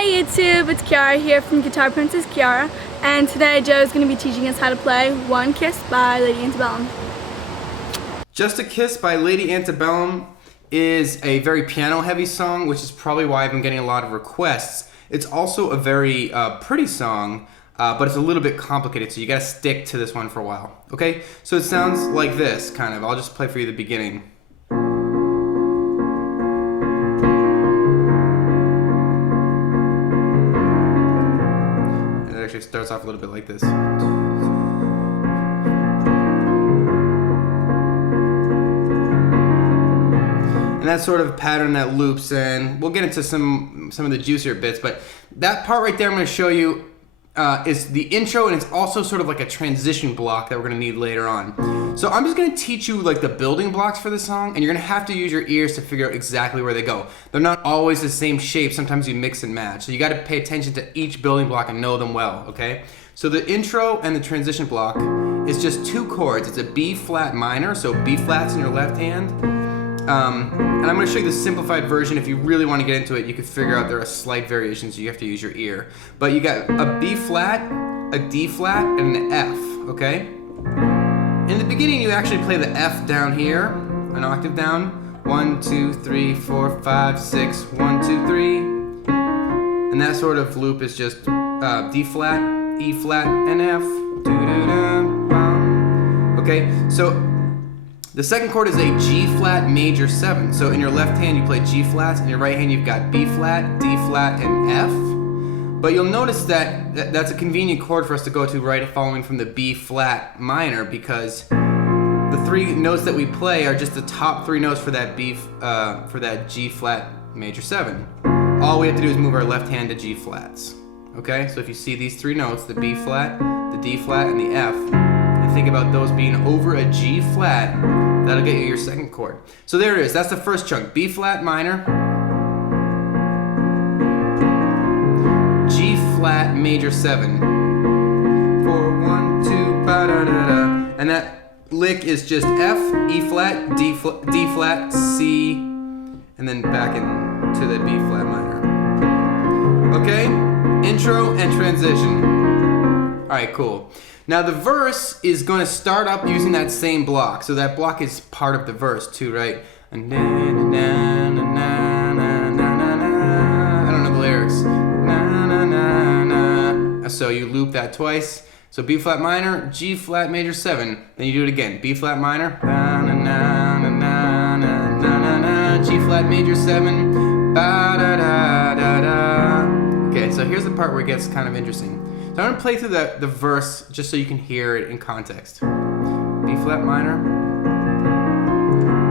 Hey YouTube, it's Kiara here from Guitar Princess Kiara, and today Joe is going to be teaching us how to play One Kiss by Lady Antebellum. Just a Kiss by Lady Antebellum is a very piano-heavy song, which is probably why I've been getting a lot of requests. It's also a very pretty song, but it's a little bit complicated, so you gotta stick to this one for a while. Okay? So it sounds like this, kind of. I'll just play for you the beginning. It actually starts off a little bit like this. And that sort of pattern that loops, and we'll get into some of the juicier bits, but that part right there I'm going to show you is the intro, and it's also sort of like a transition block that we're going to need later on. So I'm just going to teach you like the building blocks for the song, and you're going to have to use your ears to figure out exactly where they go. They're not always the same shape. Sometimes you mix and match. So you got to pay attention to each building block and know them well, okay? So the intro and the transition block is just two chords. It's a B flat minor, so B flat's in your left hand. And I'm going to show you the simplified version. If you really want to get into it, you can figure out there are slight variations, so you have to use your ear. But you got a B flat, a D flat, and an F, okay? In the beginning, you actually play the F down here, an octave down. 1, 2, 3, 4, 5, 6, 1, 2, 3. And that sort of loop is just D flat, E flat, and F. Okay, so the second chord is a G flat major 7. So in your left hand you play G flats, in your right hand you've got B flat, D flat, and F. But you'll notice that that's a convenient chord for us to go to right following from the B flat minor, because the three notes that we play are just the top three notes for that for that G flat major 7. All we have to do is move our left hand to G flats. Okay, so if you see these three notes, the B flat, the D flat, and the F, and think about those being over a G flat, that'll get you your second chord. So there it is. That's the first chunk. B flat minor, G flat major 7. 4, 1, 2, ba da da da. And that lick is just F, E flat, D flat, C, and then back into the B flat minor. Okay? Intro and transition. Alright, cool. Now the verse is going to start up using that same block. So that block is part of the verse too, right? I don't know the lyrics. So you loop that twice. So B flat minor, G flat major 7. Then you do it again. B flat minor, G flat major 7. Okay, so here's the part where it gets kind of interesting. So I'm going to play through the verse just so you can hear it in context. B flat minor,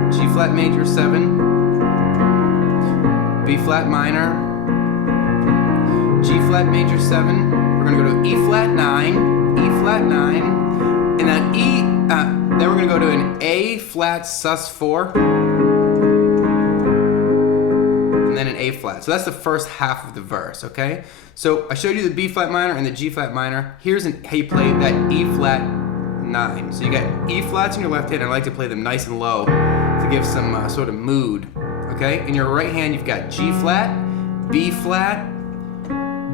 G flat major 7, B flat minor, G flat major 7. We're going to go to E flat 9, E flat 9, and that E, then we're going to go to an A flat sus 4, and then an A flat. So that's the first half of the verse, okay? So I showed you the B flat minor and the G flat minor. Here's how you play that E flat 9. So you got E flats in your left hand, and I like to play them nice and low to give some sort of mood, okay? In your right hand, you've got G flat, B flat,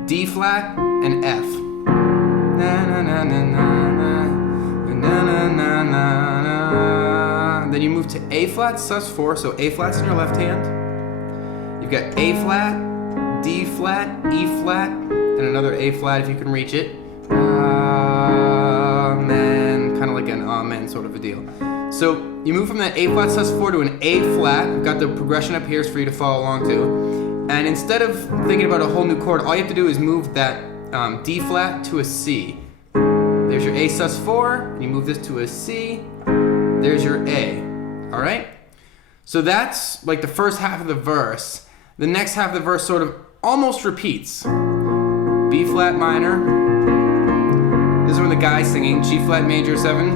D flat, and F. Then you move to A flat sus 4, so A flat's in your left hand. You've got A flat, D flat, E flat, and another A flat if you can reach it. Amen. Kind of like an amen sort of a deal. So you move from that A flat sus 4 to an A flat. We've got the progression up here for you to follow along to. And instead of thinking about a whole new chord, all you have to do is move that D flat to a C. There's your A sus 4, and you move this to a C. There's your A. All right? So that's like the first half of the verse. The next half of the verse sort of almost repeats. B flat minor. This is when the guy's singing. G flat major 7.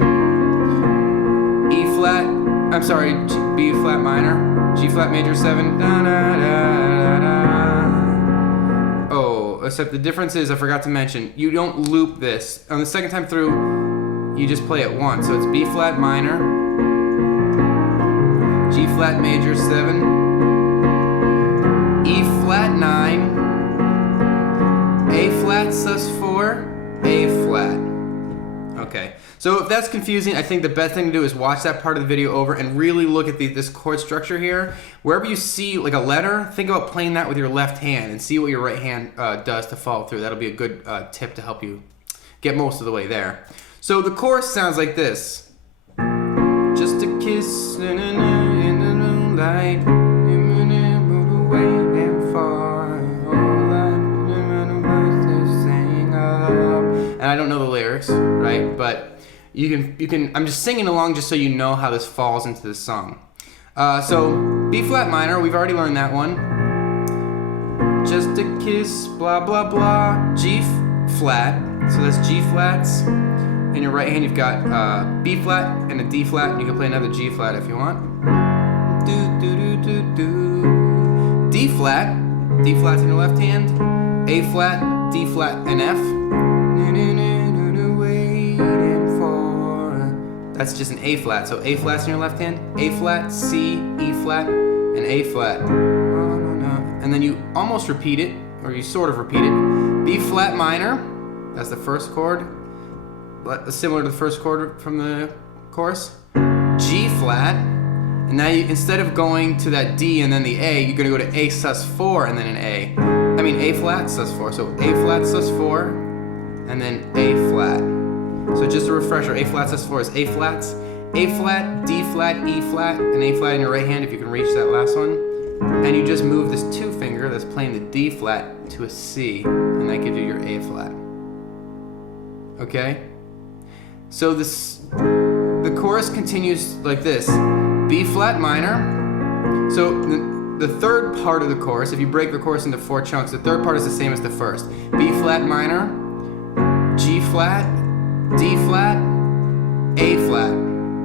E flat. I'm sorry. B flat minor. G flat major 7. Da, da, da, da. Oh, except the difference is I forgot to mention, you don't loop this. On the second time through, you just play it once. So it's B flat minor, G flat major 7, E flat 9, So if that's confusing, I think the best thing to do is watch that part of the video over and really look at this chord structure here. Wherever you see like a letter, think about playing that with your left hand and see what your right hand does to follow through. That'll be a good tip to help you get most of the way there. So the chorus sounds like this. Just a kiss in the moonlight, move away and far, and I don't know the lyrics, right? But you can. I'm just singing along just so you know how this falls into this song. So B flat minor, we've already learned that one. Just a kiss, blah blah blah. G flat, so that's G flats. In your right hand, you've got B flat and a D flat. You can play another G flat if you want. Do do do do do. D flat, D flat's in your left hand. A flat, D flat, and F. Waiting for. That's just an A flat. So A flat's in your left hand. A flat, C, E flat, and A flat. And then you almost repeat it, or you sort of repeat it. B flat minor. That's the first chord. Similar to the first chord from the chorus. G flat, and now instead of going to that D and then the A, you're gonna go to A sus4 and then an A. I mean A flat sus4, so A flat sus4 and then A flat. So just a refresher, A flat sus4 is A flats, A flat, D flat, E flat, and A flat in your right hand if you can reach that last one. And you just move this 2 finger that's playing the D flat to a C, and that gives you your A flat. Okay? So the chorus continues like this. B flat minor. So the third part of the chorus, if you break the chorus into 4 chunks, the third part is the same as the first. B flat minor, G flat, D flat, A flat.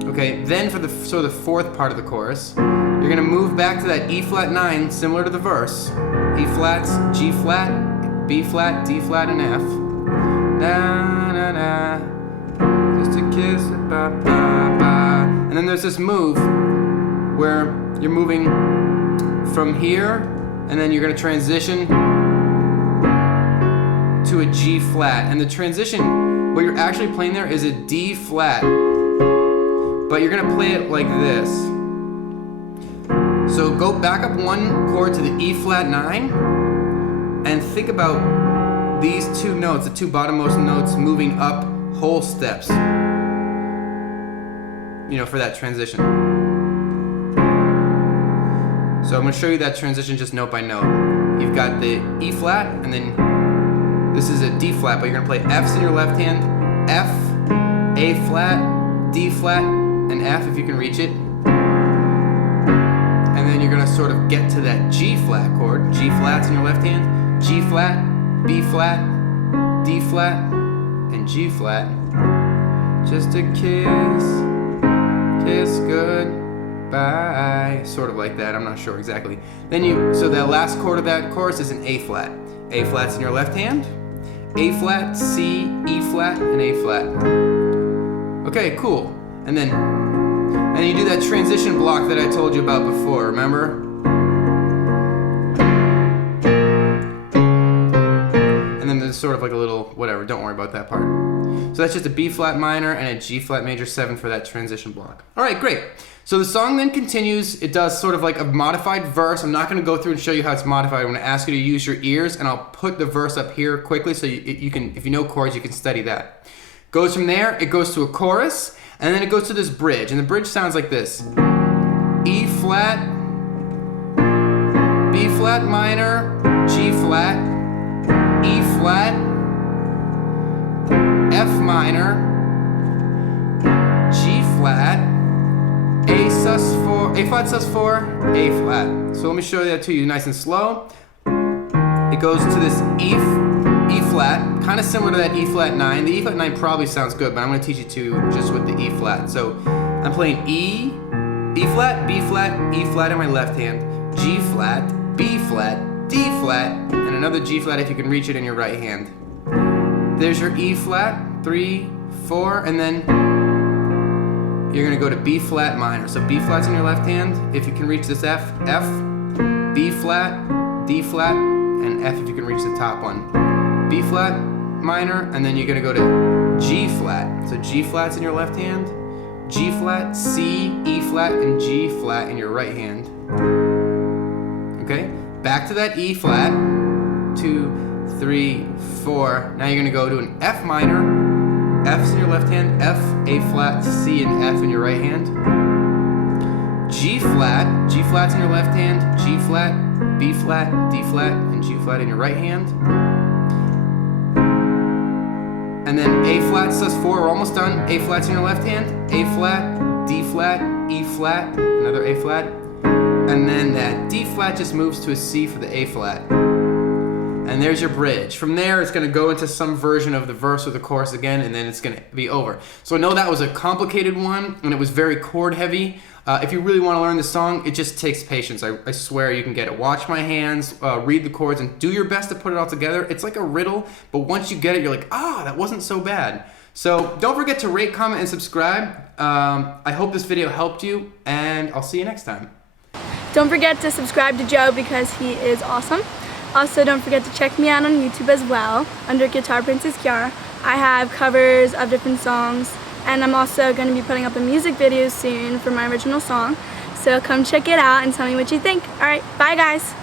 Okay, then for the fourth part of the chorus, you're gonna move back to that E flat 9, similar to the verse. E flats, G flat, B flat, D flat, and F. Na na na. Just a kiss, ba ba ba. And then there's this move where you're moving from here, and then you're gonna transition to a G flat. And the transition, what you're actually playing there is a D flat, but you're gonna play it like this. So go back up 1 chord to the E flat 9, and think about these 2 notes, the 2 bottommost notes, moving up whole steps, you know, for that transition. So I'm going to show you that transition just note by note. You've got the E flat, and then this is a D flat, but you're going to play F's in your left hand, F, A flat, D flat, and F if you can reach it. And then you're going to sort of get to that G flat chord, G flats in your left hand, G flat, B flat, D flat, and G flat. Just a kiss, kiss goodbye. Sort of like that, I'm not sure exactly. So that last chord of that chorus is an A flat. A flat's in your left hand, A flat, C, E flat, and A flat. Okay, cool. And then you do that transition block that I told you about before, remember? There's sort of like a little whatever, don't worry about that part. So that's just a B flat minor and a G flat major 7 for that transition block. Alright, great. So the song then continues. It does sort of like a modified verse. I'm not going to go through and show you how it's modified. I'm going to ask you to use your ears, and I'll put the verse up here quickly so you can, if you know chords, you can study that. Goes from there, it goes to a chorus, and then it goes to this bridge, and the bridge sounds like this. E flat, B flat minor, G flat, E flat, F minor, G flat, A flat sus4, A flat. So let me show that to you nice and slow. It goes to this E flat, kind of similar to that E flat 9. The E flat 9 probably sounds good, but I'm going to teach you to just with the E flat. So I'm playing E flat, B flat, E flat in my left hand, G flat, B flat, D flat, and another G flat if you can reach it in your right hand. There's your E flat, 3, 4, and then you're gonna go to B flat minor. So B flat's in your left hand. If you can reach this F, B flat, D flat, and F if you can reach the top one. B flat minor, and then you're gonna go to G flat. So G flat's in your left hand, G flat, C, E flat, and G flat in your right hand. Okay, back to that E flat. 2, 3, 4. Now you're gonna go to an F minor. F's in your left hand, F, A flat, C, and F in your right hand. G flat's in your left hand, G flat, B flat, D flat, and G flat in your right hand. And then A flat, sus4, we're almost done. A flat's in your left hand, A flat, D flat, E flat, another A flat. And then that D flat just moves to a C for the A flat. And there's your bridge. From there, it's gonna go into some version of the verse or the chorus again, and then it's gonna be over. So I know that was a complicated one, and it was very chord heavy. If you really wanna learn the song, it just takes patience. I swear you can get it. Watch my hands, read the chords, and do your best to put it all together. It's like a riddle, but once you get it, you're like, that wasn't so bad. So don't forget to rate, comment, and subscribe. I hope this video helped you, and I'll see you next time. Don't forget to subscribe to Joe because he is awesome. Also, don't forget to check me out on YouTube as well, under Guitar Princess Keara. I have covers of different songs, and I'm also going to be putting up a music video soon for my original song. So come check it out and tell me what you think. Alright, bye guys!